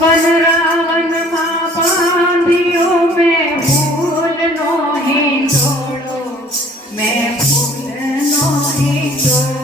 One રાવનમાં બાંધ્યો મેં ફૂલનો હિંડોળો મેં ફૂલનો હિંડોળો.